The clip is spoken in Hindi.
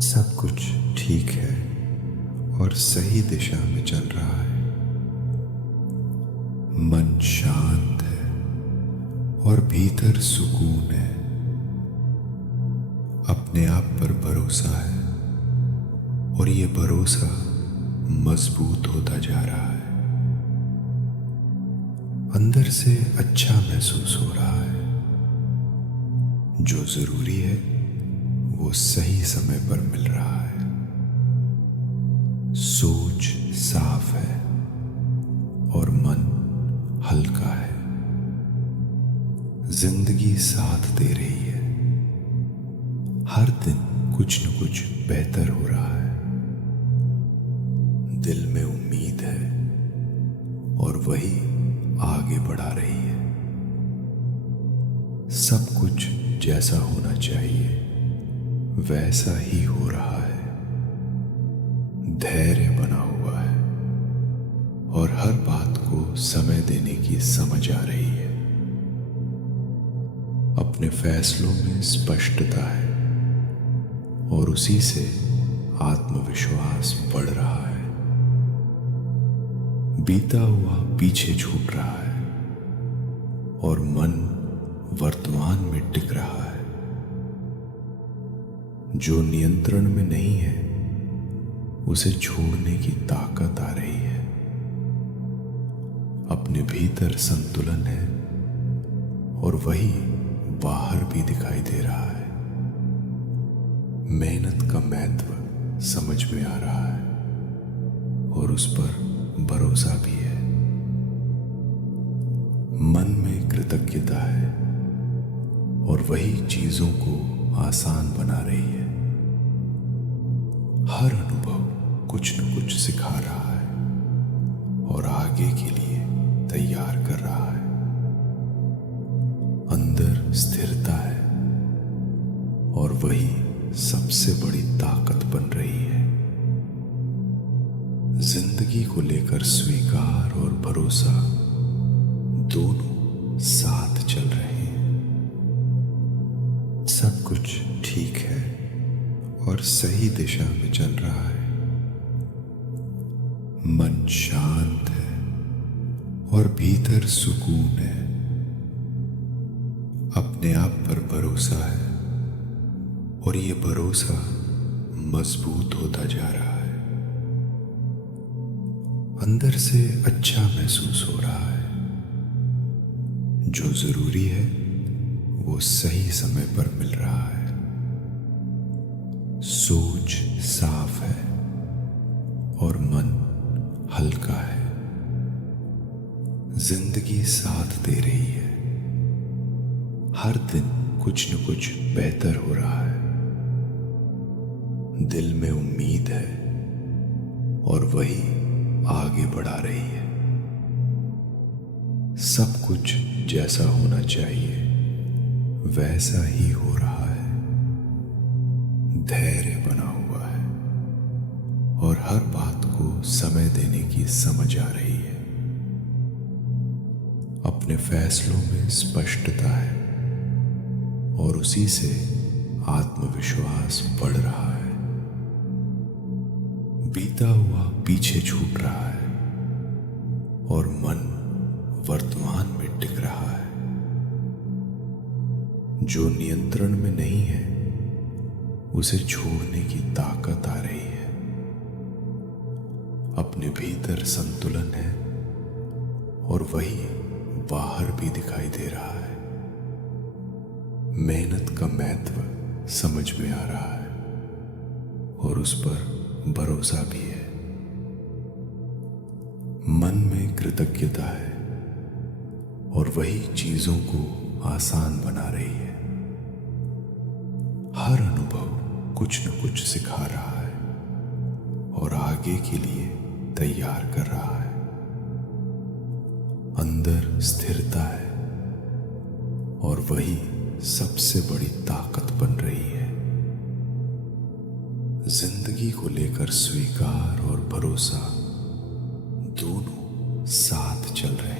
सब कुछ ठीक है और सही दिशा में चल रहा है। मन शांत है और भीतर सुकून है। अपने आप पर भरोसा है और ये भरोसा मजबूत होता जा रहा है। अंदर से अच्छा महसूस हो रहा है। जो जरूरी है वो सही समय पर मिल रहा है। सोच साफ है और मन हल्का है। जिंदगी साथ दे रही है। हर दिन कुछ न कुछ बेहतर हो रहा है। दिल में उम्मीद है और वही आगे बढ़ा रही है। सब कुछ जैसा होना चाहिए वैसा ही हो रहा है। धैर्य बना हुआ है और हर बात को समय देने की समझ आ रही है। अपने फैसलों में स्पष्टता है और उसी से आत्मविश्वास बढ़ रहा है। बीता हुआ पीछे छूट रहा है और मन वर्तमान में टिक रहा है। जो नियंत्रण में नहीं है उसे छोड़ने की ताकत आ रही है। अपने भीतर संतुलन है और वही बाहर भी दिखाई दे रहा है। मेहनत का महत्व समझ में आ रहा है और उस पर भरोसा भी है। मन में कृतज्ञता है और वही चीजों को आसान बना रही है। हर अनुभव कुछ न कुछ सिखा रहा है और आगे के लिए तैयार कर रहा है। अंदर स्थिरता है और वही सबसे बड़ी ताकत बन रही है। जिंदगी को लेकर स्वीकार और भरोसा दोनों साथ चल रहे हैं। सब कुछ ठीक है और सही दिशा में चल रहा है। मन शांत है और भीतर सुकून है। अपने आप पर भरोसा है और ये भरोसा मजबूत होता जा रहा है। अंदर से अच्छा महसूस हो रहा है। जो जरूरी है वो सही समय पर मिल रहा है। सोच साफ है और मन हल्का है। जिंदगी साथ दे रही है। हर दिन कुछ न कुछ बेहतर हो रहा है। दिल में उम्मीद है और वही आगे बढ़ा रही है। सब कुछ जैसा होना चाहिए वैसा ही हो रहा है। धैर्य बना हुआ है और हर बात को समय देने की समझ आ रही है। अपने फैसलों में स्पष्टता है और उसी से आत्मविश्वास बढ़ रहा है। बीता हुआ पीछे छूट रहा है और मन वर्तमान में टिक रहा है। जो नियंत्रण में नहीं है उसे छोड़ने की ताकत आ रही है। अपने भीतर संतुलन है और वही बाहर भी दिखाई दे रहा है। मेहनत का महत्व समझ में आ रहा है और उस पर भरोसा भी है। मन में कृतज्ञता है और वही चीजों को आसान बना रही है। हर अनुभव कुछ न कुछ सिखा रहा है और आगे के लिए तैयार कर रहा है। अंदर स्थिरता है और वही सबसे बड़ी ताकत बन रही है। जिंदगी को लेकर स्वीकार और भरोसा दोनों साथ चल रहे हैं।